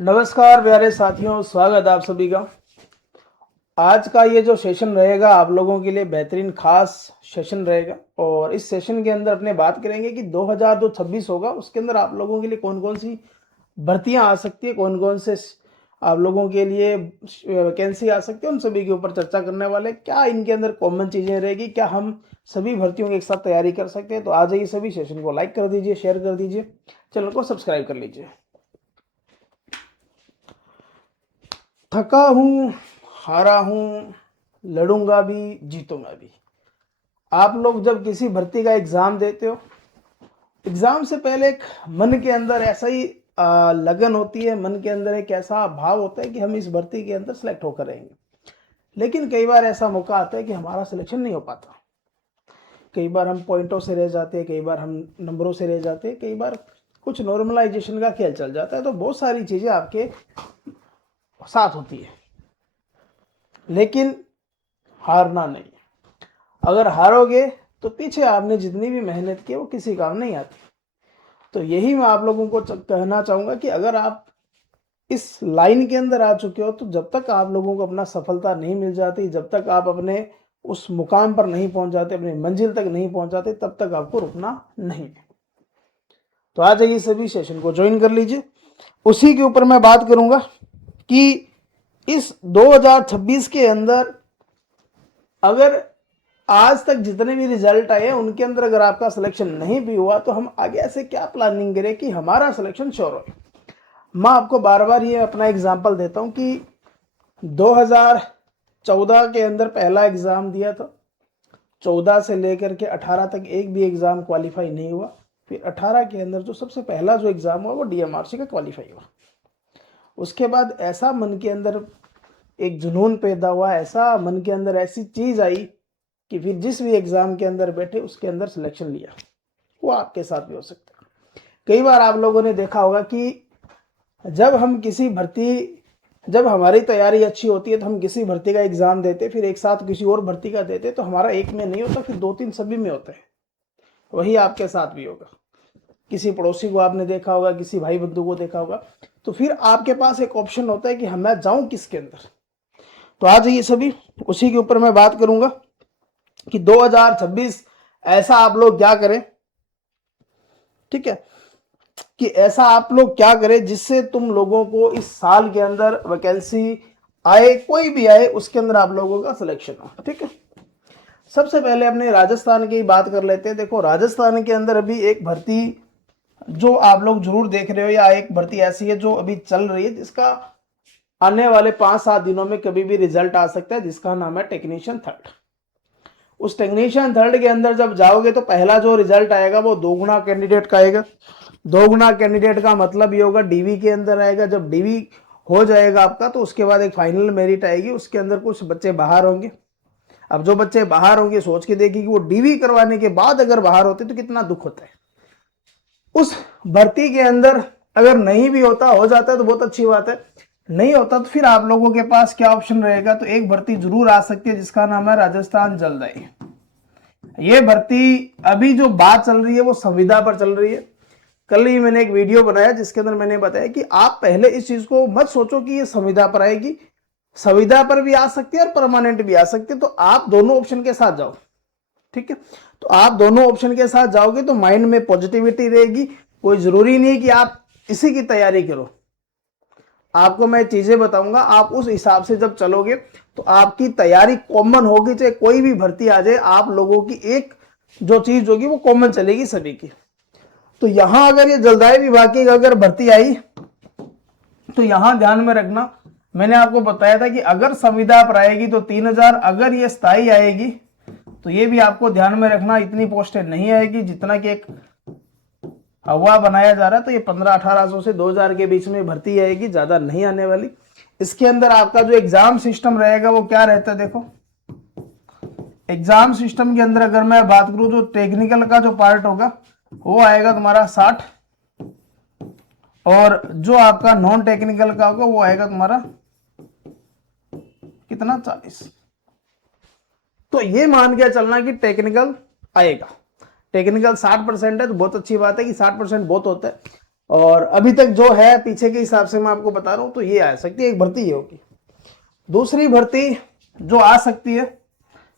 नमस्कार प्यारे साथियों, स्वागत है आप सभी का। आज का ये जो सेशन रहेगा आप लोगों के लिए बेहतरीन खास सेशन रहेगा और इस सेशन के अंदर अपने बात करेंगे कि 2026 होगा, उसके अंदर आप लोगों के लिए कौन कौन सी भर्तियां आ सकती है, कौन कौन से आप लोगों के लिए वैकेंसी आ सकती है, उन सभी के ऊपर चर्चा करने वाले। क्या इनके अंदर कॉमन चीज़ें रहेगी, क्या हम सभी भर्तियों की एक साथ तैयारी कर सकते हैं? तो आ जाइए सभी, सेशन को लाइक कर दीजिए, शेयर कर दीजिए, चैनल को सब्सक्राइब कर लीजिए। थका हूं, हारा हूं, लड़ूंगा भी, जीतूंगा भी। आप लोग जब किसी भर्ती का एग्जाम देते हो, एग्जाम से पहले एक मन के अंदर ऐसा ही लगन होती है, मन के अंदर एक ऐसा भाव होता है कि हम इस भर्ती के अंदर सेलेक्ट होकर रहेंगे। लेकिन कई बार ऐसा मौका आता है कि हमारा सिलेक्शन नहीं हो पाता। कई बार हम पॉइंटों से रह जाते हैं, कई बार हम नंबरों से रह जाते हैं, कई बार कुछ नॉर्मलाइजेशन का खेल चल जाता है। तो बहुत सारी चीजें आपके साथ होती है, लेकिन हारना नहीं। अगर हारोगे तो पीछे आपने जितनी भी मेहनत की वो किसी काम नहीं आती। तो यही मैं आप लोगों को कहना चाहूंगा कि अगर आप इस लाइन के अंदर आ चुके हो, तो जब तक आप लोगों को अपना सफलता नहीं मिल जाती, जब तक आप अपने उस मुकाम पर नहीं पहुंच जाते, अपनी मंजिल तक नहीं पहुंच जाते, तब तक आपको रुकना नहीं है। तो आ जाइए सभी, सेशन को ज्वाइन कर लीजिए। उसी के ऊपर मैं बात करूंगा कि इस 2026 के अंदर अगर आज तक जितने भी रिजल्ट आए उनके अंदर अगर आपका सिलेक्शन नहीं भी हुआ, तो हम आगे ऐसे क्या प्लानिंग करें कि हमारा सिलेक्शन श्योर हो। मैं आपको बार बार ये अपना एग्जांपल देता हूं कि 2014 के अंदर पहला एग्जाम दिया था, 14 से लेकर के 18 तक एक भी एग्जाम क्वालिफाई नहीं हुआ। फिर 18 के अंदर जो सबसे पहला जो एग्जाम हुआ वो डीएमआरसी का क्वालिफाई हुआ। उसके बाद ऐसा मन के अंदर एक जुनून पैदा हुआ, ऐसा मन के अंदर ऐसी चीज आई कि फिर जिस भी एग्जाम के अंदर बैठे उसके अंदर सिलेक्शन लिया। वो आपके साथ भी हो सकता है। कई बार आप लोगों ने देखा होगा कि जब हम किसी भर्ती, जब हमारी तैयारी अच्छी होती है तो हम किसी भर्ती का एग्जाम देते, फिर एक साथ किसी और भर्ती का देते, तो हमारा एक में नहीं होता, फिर 2-3 सभी में होता है। वही आपके साथ भी होगा। किसी पड़ोसी को आपने देखा होगा, किसी भाई बंधु को देखा होगा। तो फिर आपके पास एक ऑप्शन होता है कि हम मैं जाऊं किसके अंदर। तो आ जाइए सभी, उसी के ऊपर मैं बात करूंगा कि 2026 ऐसा आप लोग क्या करें, ठीक है, कि ऐसा आप लोग क्या करें जिससे तुम लोगों को इस साल के अंदर वैकेंसी आए, कोई भी आए, उसके अंदर आप लोगों का सिलेक्शन हो। ठीक है, सबसे पहले अपने राजस्थान की बात कर लेते हैं। देखो, राजस्थान के अंदर अभी एक भर्ती जो आप लोग जरूर देख रहे हो, या एक भर्ती ऐसी है जो अभी चल रही है, जिसका आने वाले 5-7 दिनों में कभी भी रिजल्ट आ सकता है, जिसका नाम है टेक्नीशियन थर्ड। उस टेक्नीशियन थर्ड के अंदर जब जाओगे तो पहला जो रिजल्ट आएगा वो 2 गुना कैंडिडेट का आएगा। 2 गुना कैंडिडेट का मतलब ये होगा डीवी के अंदर आएगा। जब डीवी हो जाएगा आपका, तो उसके बाद एक फाइनल मेरिट आएगी, उसके अंदर कुछ बच्चे बाहर होंगे। अब जो बच्चे बाहर होंगे, सोच के देखिए कि वो डीवी करवाने के बाद अगर बाहर होते तो कितना दुख होता है। उस भर्ती के अंदर अगर नहीं भी होता, हो जाता है तो बहुत अच्छी बात है। नहीं होता तो फिर आप लोगों के पास क्या ऑप्शन रहेगा? तो एक भर्ती जरूर आ सकती है जिसका नाम है राजस्थान जलदाई। ये भर्ती अभी जो बात चल रही है वो संविदा पर चल रही है। कल ही मैंने एक वीडियो बनाया जिसके अंदर मैंने बताया कि आप पहले इस चीज को मत सोचो कि ये संविदा पर आएगी। संविदा पर भी आ सकती है और परमानेंट भी आ सकती है, तो आप दोनों ऑप्शन के साथ जाओ। ठीक है, तो आप दोनों ऑप्शन के साथ जाओगे तो माइंड में पॉजिटिविटी रहेगी। कोई जरूरी नहीं कि आप इसी की तैयारी करो। आपको मैं चीजें बताऊंगा, आप उस हिसाब से जब चलोगे तो आपकी तैयारी कॉमन होगी। चाहे कोई भी भर्ती आ जाए, आप लोगों की एक जो चीज होगी वो कॉमन चलेगी सभी की। तो यहां अगर ये जलदाई विभाग की अगर भर्ती आई, तो यहां ध्यान में रखना, मैंने आपको बताया था कि अगर संविदा पर आएगी तो 3000, अगर ये स्थायी आएगी तो ये भी आपको ध्यान में रखना, इतनी पोस्टें नहीं आएगी जितना कि एक हवा बनाया जा रहा है। तो ये 1500-1800 से 2000 के बीच में भर्ती आएगी, ज्यादा नहीं आने वाली। इसके अंदर आपका जो एग्जाम सिस्टम रहेगा वो क्या रहता है? देखो, एग्जाम सिस्टम के अंदर अगर मैं बात करूं, जो टेक्निकल का जो पार्ट होगा वो आएगा तुम्हारा 60, और जो आपका नॉन टेक्निकल का होगा वो आएगा तुम्हारा कितना, 40। तो ये मान के चलना कि टेक्निकल आएगा। टेक्निकल 60% है तो बहुत अच्छी बात है कि 60% बहुत होता है। और अभी तक जो है पीछे के हिसाब से मैं आपको बता रहा हूं, तो ये आ सकती है, एक भर्ती ये होगी। दूसरी भर्ती जो आ सकती है,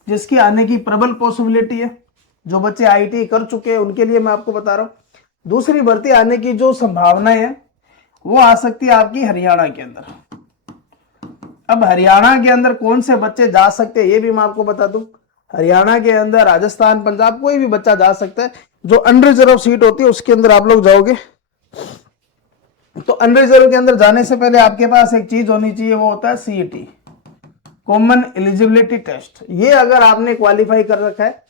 जिसकी आने की प्रबल पॉसिबिलिटी है, जो बच्चे आईटी कर चुके हैं उनके लिए मैं आपको बता रहा हूं, दूसरी भर्ती आने की जो संभावनाएं है वो आ सकती है आपकी हरियाणा के अंदर। अब हरियाणा के अंदर कौन से बच्चे जा सकते हैं ये भी मैं आपको बता दूं। हरियाणा के अंदर राजस्थान, पंजाब, कोई भी बच्चा जा सकता है। जो अनरिजर्व सीट होती है उसके अंदर आप लोग जाओगे, तो अनरिजर्व के अंदर जाने से पहले आपके पास एक चीज होनी चाहिए, वो होता है सीईटी, कॉमन एलिजिबिलिटी टेस्ट। ये अगर आपने क्वालिफाई कर रखा है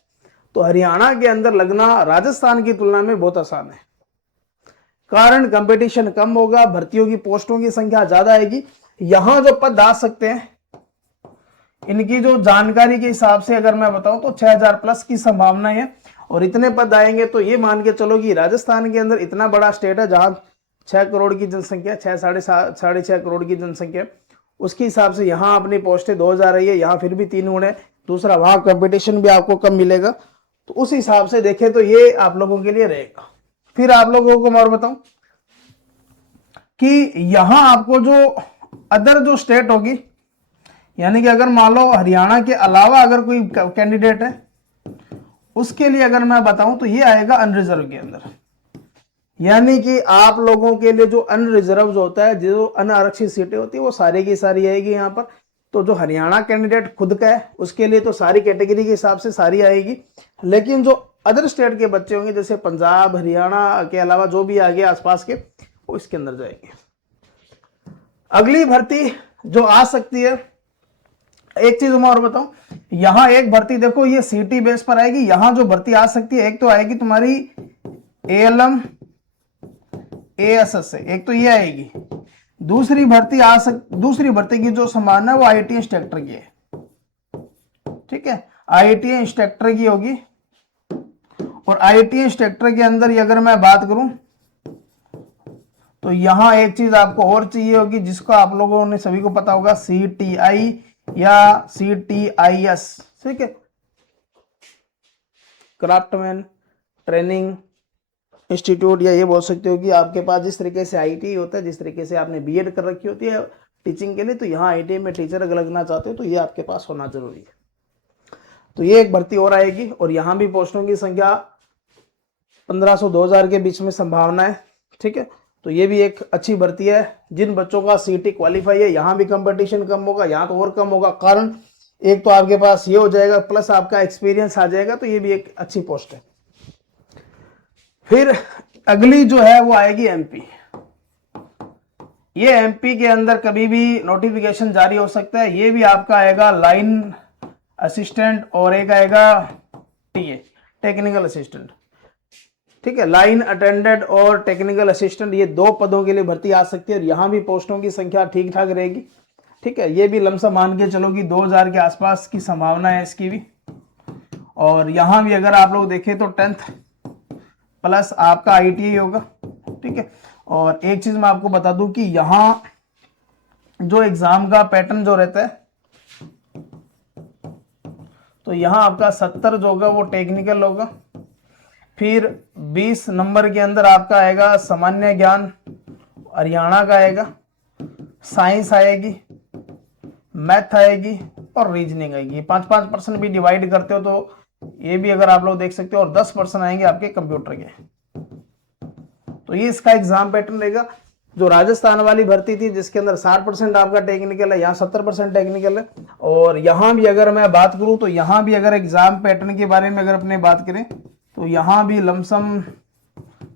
तो हरियाणा के अंदर लगना राजस्थान की तुलना में बहुत आसान है। कारण कंपटीशन कम होगा, भर्तियों की पोस्टों की संख्या ज्यादा आएगी। यहां जो पद आ सकते हैं, इनकी जो जानकारी के हिसाब से अगर मैं बताऊं तो 6000 प्लस की संभावना है। और इतने पद आएंगे तो ये मान के चलो कि राजस्थान के अंदर इतना बड़ा स्टेट है जहां 6 करोड़ की जनसंख्या, 6.5 करोड़ की जनसंख्या, उसके हिसाब से यहाँ अपनी पोस्टें 2000 रही है, यहाँ फिर भी 3 गुणे। दूसरा वहां कंपटीशन भी आपको कम मिलेगा, तो उस हिसाब से देखें तो ये आप लोगों के लिए रहेगा। फिर आप लोगों को मैं और बताऊं कि यहां आपको जो अदर जो स्टेट होगी, यानी कि अगर मान लो हरियाणा के अलावा अगर कोई कैंडिडेट है, उसके लिए अगर मैं बताऊं तो ये आएगा अनरिजर्व के अंदर। यानी कि आप लोगों के लिए जो अनरिजर्व होता है, जो अनारक्षित सीटें होती है, वो सारी की सारी आएगी यहाँ पर। तो जो हरियाणा कैंडिडेट खुद का है उसके लिए तो सारी कैटेगरी के हिसाब से सारी आएगी, लेकिन जो अदर स्टेट के बच्चे होंगे जैसे पंजाब, हरियाणा के अलावा जो भी आगे आसपास के, वो इसके अंदर जाएंगे। अगली भर्ती जो आ सकती है, एक चीज मैं और बताऊं, यहां एक भर्ती देखो ये सीटी बेस पर आएगी। यहां जो भर्ती आ सकती है, एक तो आएगी तुम्हारी एएलएम एएसएस से, एक तो ये आएगी। दूसरी भर्ती की जो संभावना है वो आईटी इंस्ट्रक्टर की है। ठीक है, आईटी इंस्ट्रक्टर की होगी। और आईटी इंस्ट्रक्टर के अंदर अगर मैं बात करूं तो यहां एक चीज आपको और चाहिए होगी, जिसको आप लोगों ने सभी को पता होगा, सीटीआई या सीटीआईएस। ठीक है, क्राफ्टमैन ट्रेनिंग इंस्टीट्यूट, या ये बोल सकते हो कि आपके पास जिस तरीके से आईटी होता है, जिस तरीके से आपने बीएड कर रखी होती है टीचिंग के लिए, तो यहाँ आईटी में टीचर अगर लगना चाहते हो तो ये आपके पास होना जरूरी है। तो ये एक भर्ती और आएगी, और यहाँ भी पोस्टों की संख्या 1500-2000 के बीच में संभावना है। ठीक है, तो ये भी एक अच्छी भर्ती है। जिन बच्चों का सीटी क्वालिफाई है, यहाँ भी कंपटीशन कम होगा, यहाँ तो और कम होगा। कारण एक तो आपके पास ये हो जाएगा, प्लस आपका एक्सपीरियंस आ जाएगा, तो ये भी एक अच्छी पोस्ट है। फिर अगली जो है वो आएगी एमपी। ये एमपी के अंदर कभी भी नोटिफिकेशन जारी हो सकता है। ये भी आपका आएगा लाइन असिस्टेंट, और एक आएगा टीए, टेक्निकल असिस्टेंट। ठीक है, लाइन अटेंडेंट और टेक्निकल असिस्टेंट, ये 2 पदों के लिए भर्ती आ सकती है। और यहाँ भी पोस्टों की संख्या ठीक ठाक रहेगी। ठीक है, ये भी लमसम मान के चलो कि 2000 के आसपास की संभावना है इसकी भी। और यहाँ भी अगर आप लोग देखें तो 10th प्लस आपका आईटीआई होगा। ठीक है, और एक चीज मैं आपको बता दूं कि यहाँ जो एग्जाम का पैटर्न जो रहता है, तो यहाँ आपका 70 जो होगा वो टेक्निकल होगा। फिर 20 नंबर के अंदर आपका आएगा सामान्य ज्ञान, हरियाणा का आएगा, साइंस आएगी, मैथ आएगी और रीजनिंग आएगी। 5-5% भी डिवाइड करते हो तो ये भी अगर आप लोग देख सकते हो, और 10% आएंगे आपके कंप्यूटर के। तो ये इसका एग्जाम पैटर्न रहेगा। जो राजस्थान वाली भर्ती थी जिसके अंदर 60% आपका टेक्निकल है, यहाँ 70% टेक्निकल है। और यहाँ भी अगर मैं बात करूं तो यहाँ भी अगर एग्जाम पैटर्न के बारे में अगर अपने बात करें तो यहाँ भी लमसम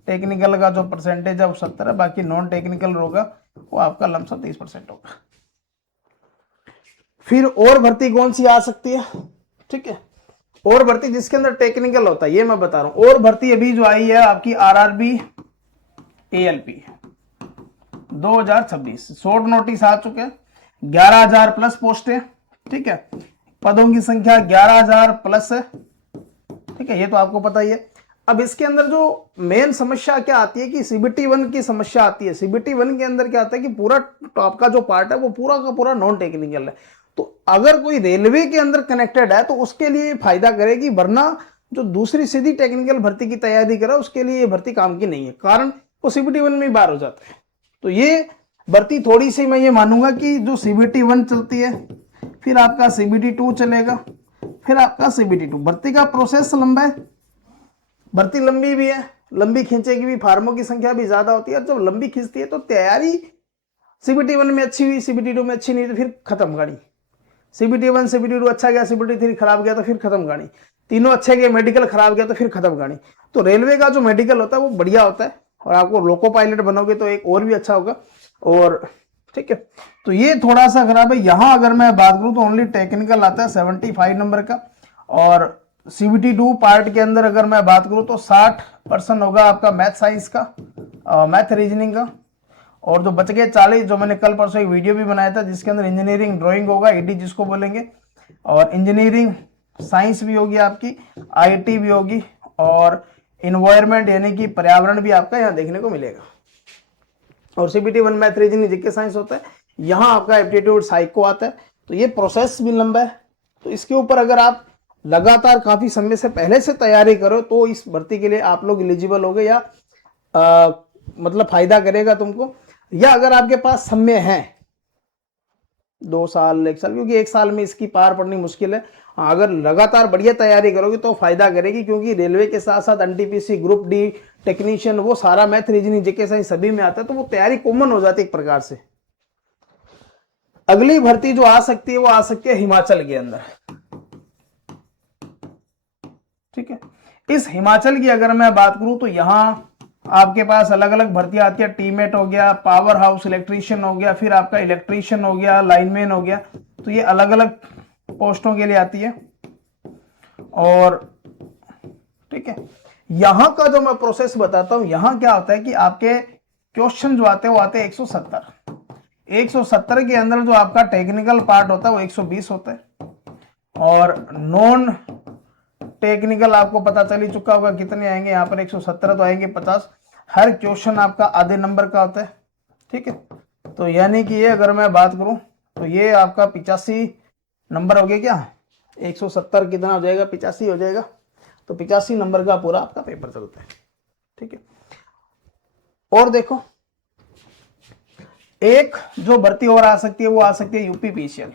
टेक्निकल का जो परसेंटेज है वो 70 है, बाकी नॉन टेक्निकल होगा वो आपका लमसम 30% होगा। फिर और भर्ती कौन सी आ सकती है? ठीक है, और भर्ती जिसके अंदर टेक्निकल होता है, ये मैं बता रहा हूं। और भर्ती अभी जो आई है आपकी आरआरबी एएलपी 2026, शॉर्ट नोटिस आ चुके हैं। 11,000 प्लस पोस्टें। ठीक है, पदों की संख्या 11,000 प्लस है। ठीक है, ये तो आपको पता ही है। अब इसके अंदर जो मेन समस्या क्या आती है कि सीबीटी 1 की समस्या आती है। सीबीटी 1 के अंदर क्या आता है कि पूरा टॉप का जो पार्ट है वो पूरा का पूरा नॉन टेक्निकल है। तो अगर कोई रेलवे के अंदर कनेक्टेड है तो उसके लिए फायदा करेगी, वरना जो दूसरी सीधी टेक्निकल भर्ती की तैयारी करे उसके लिए ये भर्ती काम की नहीं है। कारण वो CBT 1 में ही बाहर हो जाते हैं। तो ये भर्ती थोड़ी सी मैं ये मानूंगा कि जो CBT 1 चलती है, फिर आपका CBT 2 चलेगा, फिर आपका CBT 2। भर्ती का प्रोसेस लंबा है, भर्ती लंबी भी है, लंबी खींचेगी भी, फार्मों की संख्या भी ज्यादा होती है, और जब लंबी खींचती है तो तैयारी CBT 1 में अच्छी हुई, CBT 2 में अच्छी नहीं, तो फिर खत्म गाड़ी। CBT 1 CBT 2 अच्छा गया, CBT 3 खराब गया तो फिर खत्म गाड़ी। तीनों अच्छे गए, मेडिकल खराब गया तो फिर खत्म गाड़ी। तो रेलवे का जो मेडिकल होता है वो बढ़िया होता है, और आपको लोको पायलट बनोगे तो एक और भी अच्छा होगा। और ठीक है, तो ये थोड़ा सा खराब है। यहां अगर मैं बात करूं तो ओनली टेक्निकल आता है 75 नंबर का, और CBT 2 पार्ट के अंदर अगर मैं बात करूं तो 60% होगा आपका मैथ साइंस का, मैथ रीजनिंग का, और जो बच गए 40, जो मैंने कल परसों एक वीडियो भी बनाया था जिसके अंदर इंजीनियरिंग ड्राइंग होगा, ईडी जिसको बोलेंगे, और इंजीनियरिंग साइंस भी होगी आपकी, IT भी होगी, और इन्वायरमेंट यानी कि पर्यावरण भी आपका यहाँ देखने को मिलेगा। और CBT 1 math reasoning GK science होता है, यहाँ आपका एप्टीट्यूड साइको आता है। तो ये प्रोसेस भी लंबा है, तो इसके ऊपर अगर आप लगातार काफी समय से पहले से तैयारी करो तो इस भर्ती के लिए आप लोग एलिजिबल हो गए, या मतलब फायदा करेगा तुमको। या अगर आपके पास समय है 2 साल 1 साल, क्योंकि 1 साल में इसकी पार पड़नी मुश्किल है, अगर लगातार बढ़िया तैयारी करोगे तो फायदा करेगी, क्योंकि रेलवे के साथ साथ NTPC ग्रुप डी टेक्नीशियन वो सारा मैथ रीजनिंग जीके साइंस सभी में आता है, तो वो तैयारी कॉमन हो जाती है एक प्रकार से। अगली भर्ती जो आ सकती है वो आ सकती है हिमाचल के अंदर, ठीक है। इस हिमाचल की अगर मैं बात करूं तो यहां आपके पास अलग अलग भर्तियां आती है, टीमेट हो गया, पावर हाउस इलेक्ट्रीशियन हो गया, फिर आपका इलेक्ट्रीशियन हो गया, लाइनमैन हो गया, तो ये अलग अलग पोस्टों के लिए आती है। और ठीक है, यहां का जो मैं प्रोसेस बताता हूं, यहां क्या होता है कि आपके क्वेश्चन जो आते हैं वो आते हैं 170 के अंदर जो आपका टेक्निकल पार्ट होता है वो 120 होता है, और नॉन टेक्निकल आपको पता चल ही चुका होगा कितने आएंगे, यहाँ पर 170 तो आएंगे 50। हर क्वेश्चन आपका आधे नंबर का होता है, ठीक है। तो यानी कि ये अगर मैं बात करूं तो ये आपका 85 नंबर हो गया, क्या 170 कितना हो जाएगा, 85 हो जाएगा। तो 85 नंबर का पूरा आपका पेपर चलता है, ठीक है। और देखो, एक जो भर्ती और आ सकती है वो आ सकती है UPPCL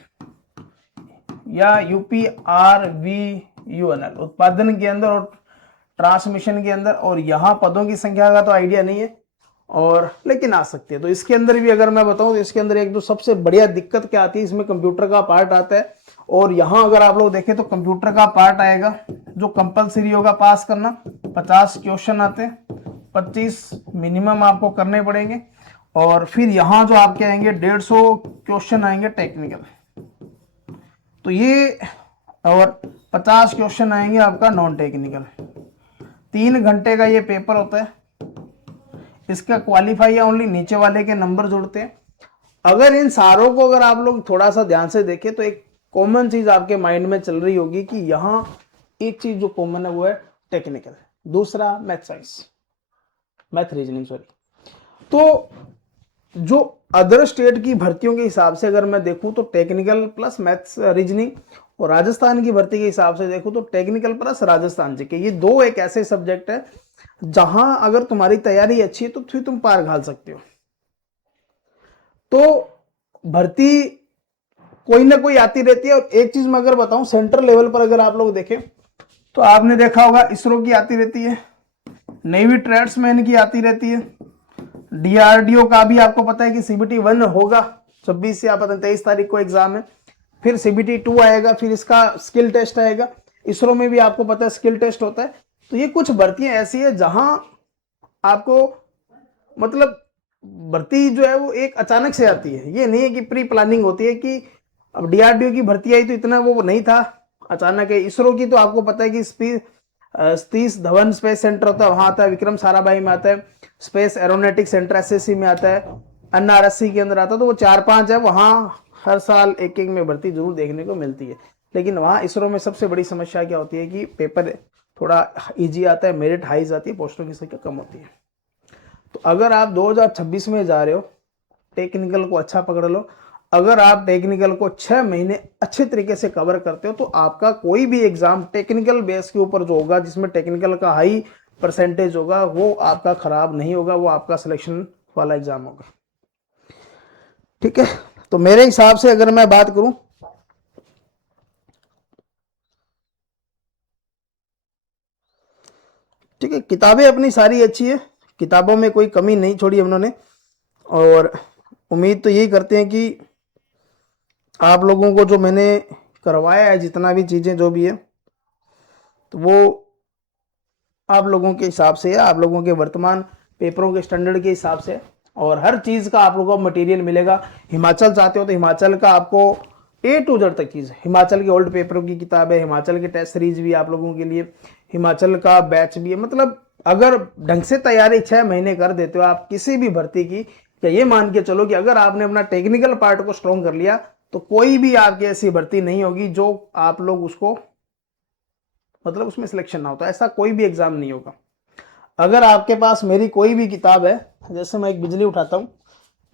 या UPRVUNL, उत्पादन के अंदर और ट्रांसमिशन के अंदर, और यहां पदों की संख्या का तो आइडिया नहीं है, और लेकिन आ सकती है। तो इसके अंदर भी अगर मैं बताऊं तो इसके अंदर एक दो सबसे बढ़िया दिक्कत क्या आती है, इसमें कंप्यूटर का पार्ट आता है, और यहां अगर आप लोग देखें तो कंप्यूटर का पार्ट आएगा जो कंपलसरी होगा पास करना। 50 क्वेश्चन आते हैं, 25 मिनिमम आपको करने पड़ेंगे, और फिर यहां जो आपके आएंगे 150 क्वेश्चन आएंगे टेक्निकल, तो ये, और 50 क्वेश्चन आएंगे आपका नॉन टेक्निकल। 3 घंटे का ये पेपर होता है, इसका क्वालिफाई या ओनली नीचे वाले के नंबर जुड़ते हैं। अगर इन सारों को अगर आप लोग थोड़ा सा ध्यान से देखें तो एक कॉमन चीज आपके माइंड में चल रही होगी कि यहां एक चीज जो कॉमन है वो है टेक्निकल, दूसरा math science, math reasoning sorry. तो जो अदर स्टेट की भर्तियों के हिसाब से अगर मैं देखूं तो टेक्निकल प्लस मैथ्स रीजनिंग, और राजस्थान की भर्ती के हिसाब से देखूं तो टेक्निकल प्लस राजस्थान जीके, ये दो एक ऐसे सब्जेक्ट है जहां अगर तुम्हारी तैयारी अच्छी है तो फिर तुम पार घाल सकते हो। तो भर्ती कोई ना कोई आती रहती है। और एक चीज मैं अगर बताऊं, सेंट्रल लेवल पर अगर आप लोग देखें तो आपने देखा होगा इसरो की आती रहती है, नेवी ट्रेड्समैन की आती रहती है, DRDO का भी आपको पता है कि CBT 1 होगा, 26 या 23 तारीख को एग्जाम है, फिर CBT 2 आएगा, फिर इसका स्किल टेस्ट आएगा। इसरो में भी आपको पता है स्किल टेस्ट होता है। तो ये कुछ भर्तियां ऐसी है जहां आपको मतलब भर्ती जो है वो एक अचानक से आती है, ये नहीं है कि प्री प्लानिंग होती है कि अब DRDO की भर्ती आई तो इतना वो नहीं था, अचानक है। इसरो की तो आपको पता है कि सतीश धवन स्पेस सेंटर होता है, वहां आता है, विक्रम साराभाई में आता है, स्पेस एरोनॉटिक्स सेंटर SSC में आता है, NRSC के अंदर आता है। तो वो 4-5 है, वहां हर साल एक एक में भर्ती जरूर देखने को मिलती है। लेकिन वहां इसरो में सबसे बड़ी समस्या क्या होती है कि पेपर थोड़ा इजी आता है, मेरिट हाई जाती है, पोस्टों की संख्या कम होती है। तो अगर आप 2026 में जा रहे हो, टेक्निकल को अच्छा पकड़ लो। अगर आप टेक्निकल को 6 महीने अच्छे तरीके से कवर करते हो तो आपका कोई भी एग्जाम टेक्निकल बेस के ऊपर जो होगा, जिसमें टेक्निकल का हाई परसेंटेज होगा वो आपका खराब नहीं होगा, वो आपका सिलेक्शन वाला एग्जाम होगा। ठीक है, तो मेरे हिसाब से अगर मैं बात करूं, ठीक है, किताबें अपनी सारी अच्छी है, किताबों में कोई कमी नहीं छोड़ी उन्होंने, और उम्मीद तो यही करते हैं कि आप लोगों को जो मैंने करवाया है जितना भी चीज़ें जो भी है, तो वो आप लोगों के हिसाब से है, आप लोगों के वर्तमान पेपरों के स्टैंडर्ड के हिसाब से, और हर चीज़ का आप लोगों को मटेरियल मिलेगा। हिमाचल चाहते हो तो हिमाचल का आपको ए टू जेड तक चीज़, हिमाचल के ओल्ड पेपरों की किताब है, हिमाचल की टेस्ट सीरीज भी आप लोगों के लिए, हिमाचल का बैच भी है। मतलब अगर ढंग से तैयारी 6 महीने कर देते हो आप किसी भी भर्ती की, या ये मान के चलो कि अगर आपने अपना टेक्निकल पार्ट को स्ट्रॉन्ग कर लिया तो कोई भी आपकी ऐसी भर्ती नहीं होगी जो आप लोग उसको, मतलब उसमें सिलेक्शन ना होता, ऐसा कोई भी एग्जाम नहीं होगा। अगर आपके पास मेरी कोई भी किताब है, जैसे मैं एक बिजली उठाता हूँ,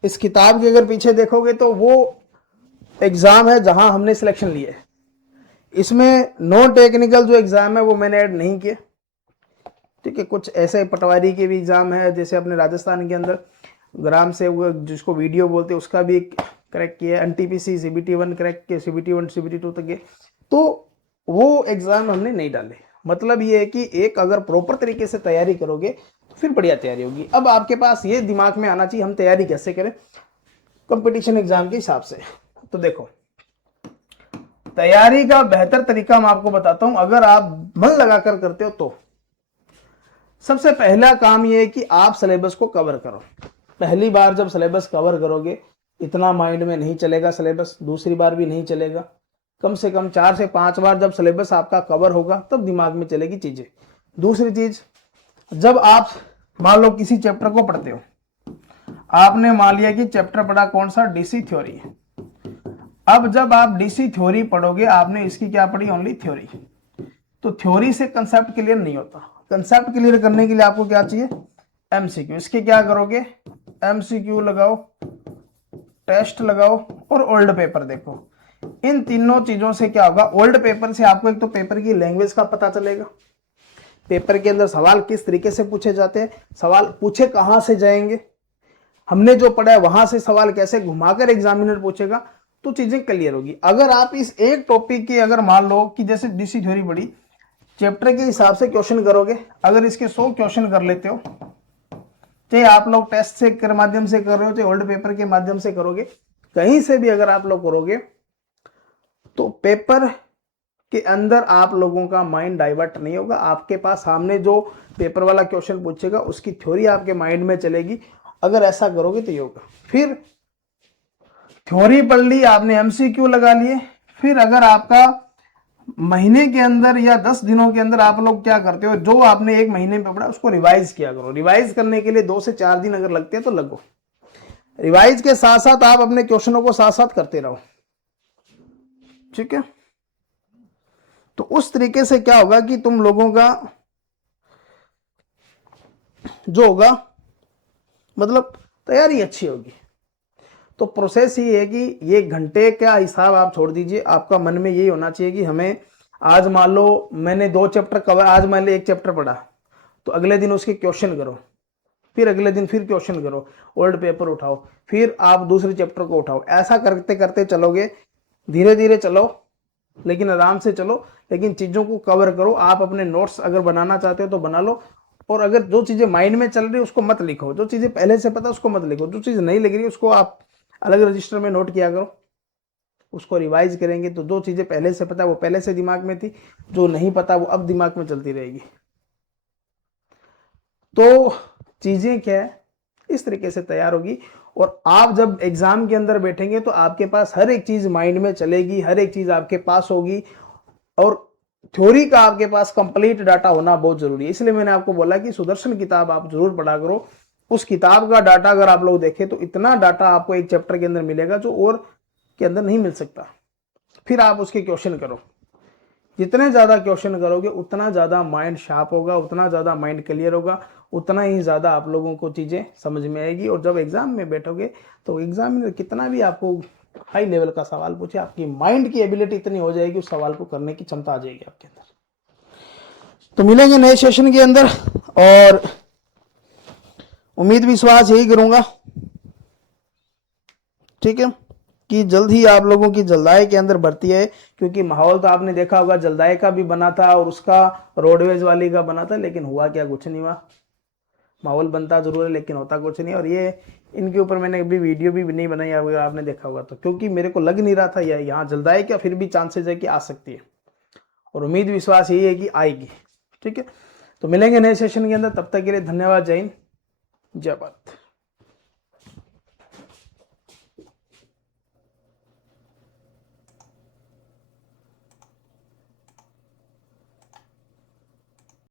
इस किताब के अगर पीछे देखोगे तो वो एग्जाम है जहां हमने सिलेक्शन लिए है। इसमें नॉन टेक्निकल जो एग्जाम है वो मैंने ऐड नहीं किए। ठीक है, कुछ ऐसे पटवारी के भी एग्जाम है, जैसे अपने राजस्थान के अंदर ग्राम सेवक जिसको वीडियो बोलते हैं उसका भी क्रैक किया, एनटीपीसी सीबीटी 1 क्रैक किया, सीबीटी 1 सीबीटी 2 तक गए, तो वो एग्जाम हमने नहीं डाले। मतलब ये है कि एक अगर प्रॉपर तरीके से तैयारी करोगे तो फिर बढ़िया तैयारी होगी। अब आपके पास ये दिमाग में आना चाहिए हम तैयारी कैसे करें कंपटीशन एग्जाम के हिसाब से। तो देखो, तैयारी का बेहतर तरीका मैं आपको बताता हूं, अगर आप मन लगाकर करते हो तो सबसे पहला काम यह है कि आप सिलेबस को कवर करो। पहली बार जब सिलेबस कवर करोगे इतना माइंड में नहीं चलेगा सिलेबस, दूसरी बार भी नहीं चलेगा, कम से कम 4 से 5 बार जब सिलेबस आपका कवर होगा तब दिमाग में चलेगी चीजें। दूसरी चीज, जब आप मान लो किसी चैप्टर को पढ़ते हो, आपने मान लिया कि चैप्टर पढ़ा कौन सा, डीसी थ्योरी। अब जब आप डीसी थ्योरी पढ़ोगे, आपने इसकी क्या पढ़ी, ओनली थ्योरी, तो थ्योरी से कंसेप्ट क्लियर नहीं होता। कंसेप्ट क्लियर करने के लिए आपको क्या चाहिए, एमसीक्यू। इसके क्या करोगे, एमसीक्यू लगाओ, टेस्ट लगाओ और ओल्ड पेपर देखो। इन तीनों चीजों से क्या होगा, ओल्ड पेपर से आपको एक तो पेपर की लैंग्वेज का पता चलेगा, पेपर के अंदर सवाल किस तरीके से पूछे जाते हैं, सवाल पूछे कहां से जाएंगे, हमने जो पढ़ा है वहां से सवाल कैसे घुमाकर एग्जामिनर पूछेगा, तो चीजें क्लियर होगी। अगर आप इस एक टॉपिक की अगर मान लो कि जैसे डीसी थ्योरी पढ़ी, चैप्टर के हिसाब से क्वेश्चन करोगे, अगर इसके 100 क्वेश्चन कर लेते हो, चाहे आप लोग टेस्ट से के माध्यम से कर रहे हो चाहे ओल्ड पेपर के माध्यम से करोगे, कहीं से भी अगर आप लोग करोगे तो पेपर के अंदर आप लोगों का माइंड डाइवर्ट नहीं होगा। आपके पास सामने जो पेपर वाला क्वेश्चन पूछेगा उसकी थ्योरी आपके माइंड में चलेगी। अगर ऐसा करोगे तो ये होगा। फिर थ्योरी पढ़ ली आपने, एमसीक्यू लगा लिए, फिर अगर आपका महीने के अंदर या 10 दिनों के अंदर आप लोग क्या करते हो, जो आपने एक महीने में पढ़ा उसको रिवाइज किया करो। रिवाइज करने के लिए 2 से 4 दिन अगर लगते हैं तो लगो। रिवाइज के साथ साथ आप अपने क्वेश्चनों को साथ साथ करते रहो। ठीक है, तो उस तरीके से क्या होगा कि तुम लोगों का जो होगा मतलब तैयारी अच्छी होगी। तो प्रोसेस ये है कि ये घंटे का हिसाब आप छोड़ दीजिए, आपका मन में यही होना चाहिए कि हमें आज मान लो मैंने 2 चैप्टर कवर, आज मान लो 1 चैप्टर पढ़ा, तो अगले दिन उसके क्वेश्चन करो, फिर अगले दिन फिर क्वेश्चन करो, ओल्ड पेपर उठाओ, फिर आप दूसरे चैप्टर को उठाओ। ऐसा करते करते चलोगे, धीरे धीरे चलो लेकिन आराम से चलो, लेकिन चीज़ों को कवर करो। आप अपने नोट्स अगर बनाना चाहते हो तो बना लो, और अगर जो चीज़ें माइंड में चल रही है उसको मत लिखो, जो चीज़ें पहले से पता उसको मत लिखो, जो चीज़ नहीं लग रही उसको आप अलग रजिस्टर में नोट किया करो। उसको रिवाइज करेंगे तो जो चीज़ें पहले से पता वो पहले से दिमाग में थी, जो नहीं पता वो अब दिमाग में चलती रहेगी। तो चीज़ें क्या है इस तरीके से तैयार होगी, और आप जब एग्जाम के अंदर बैठेंगे तो आपके पास हर एक चीज़ माइंड में चलेगी, हर एक चीज़ आपके पास होगी, और थ्योरी का आपके पास कंप्लीट डाटा होना बहुत जरूरी है। इसलिए मैंने आपको बोला कि सुदर्शन किताब आप जरूर पढ़ा करो। उस किताब का डाटा अगर आप लोग देखें तो इतना डाटा आपको एक चैप्टर के अंदर मिलेगा जो और के अंदर नहीं मिल सकता। फिर आप उसके क्वेश्चन करो, जितने ज़्यादा क्वेश्चन करोगे उतना ज़्यादा माइंड शार्प होगा, उतना ज़्यादा माइंड क्लियर होगा, उतना ही ज़्यादा आप लोगों को चीज़ें समझ में आएगी। और जब एग्ज़ाम में बैठोगे तो एग्जामिनर कितना भी आपको हाई लेवल का सवाल पूछे, आपकी माइंड की एबिलिटी इतनी हो जाएगी उस सवाल को करने की क्षमता आ जाएगी आपके अंदर। तो मिलेंगे नए सेशन के अंदर, और उम्मीद विश्वास यही करूंगा, ठीक है, कि जल्द ही आप लोगों की जल्दाई के अंदर भर्ती है। क्योंकि माहौल तो आपने देखा होगा, जल्दाई का भी बना था और उसका रोडवेज वाली का बना था, लेकिन हुआ क्या, कुछ नहीं हुआ। माहौल बनता जरूर है लेकिन होता कुछ नहीं। और ये इनके ऊपर मैंने अभी वीडियो भी नहीं बनाई, अगर आपने देखा होगा तो, क्योंकि मेरे को लग नहीं रहा था यार यहाँ जल्दाई का फिर भी चांसेस है कि आ सकती है, और उम्मीद विश्वास यही है कि आएगी। ठीक है, तो मिलेंगे नए सेशन के अंदर, तब तक के लिए धन्यवाद। जय हिंद, जय भारत।